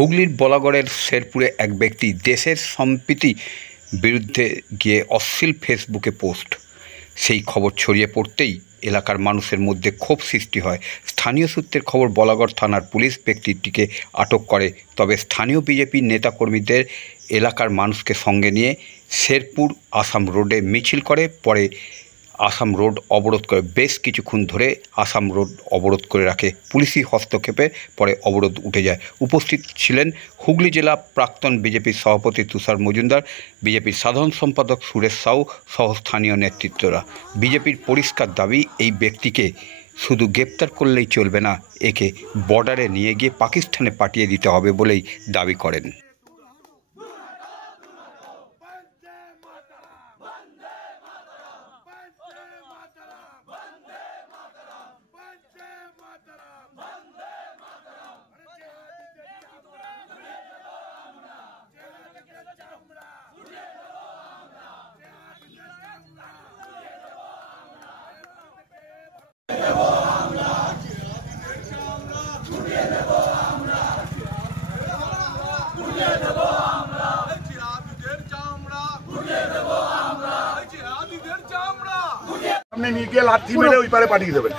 হুগলির বলাগড়ের শেরপুরে এক ব্যক্তি দেশের সম্প্রীতি বিরুদ্ধে গিয়ে অশ্লীল ফেসবুকে পোস্ট। সেই খবর ছড়িয়ে পড়তেই এলাকার মানুষের মধ্যে ক্ষোভ সৃষ্টি হয়। স্থানীয় সূত্রের খবর, বলাগড় থানার পুলিশ ব্যক্তিটিকে আটক করে। তবে স্থানীয় বিজেপি নেতাকর্মীদের এলাকার মানুষকে সঙ্গে নিয়ে শেরপুর আসাম রোডে মিছিল করে। পরে আসাম রোড অবরোধ করে বেশ কিছুক্ষণ ধরে আসাম রোড অবরোধ করে রাখে। পুলিশি হস্তক্ষেপে পরে অবরোধ উঠে যায়। উপস্থিত ছিলেন হুগলি জেলা প্রাক্তন বিজেপির সভাপতি তুষার মজুমদার, বিজেপির সাধারণ সম্পাদক সুরেশ সাউ সহ স্থানীয় নেতৃত্বরা। বিজেপির পরিষ্কার দাবি, এই ব্যক্তিকে শুধু গ্রেপ্তার করলেই চলবে না, একে বর্ডারে নিয়ে গিয়ে পাকিস্তানে পাঠিয়ে দিতে হবে বলেই দাবি করেন। আপনি নিয়ে গিয়ে লাঠি মেরে ওই পারে পাঠিয়ে দেবেন।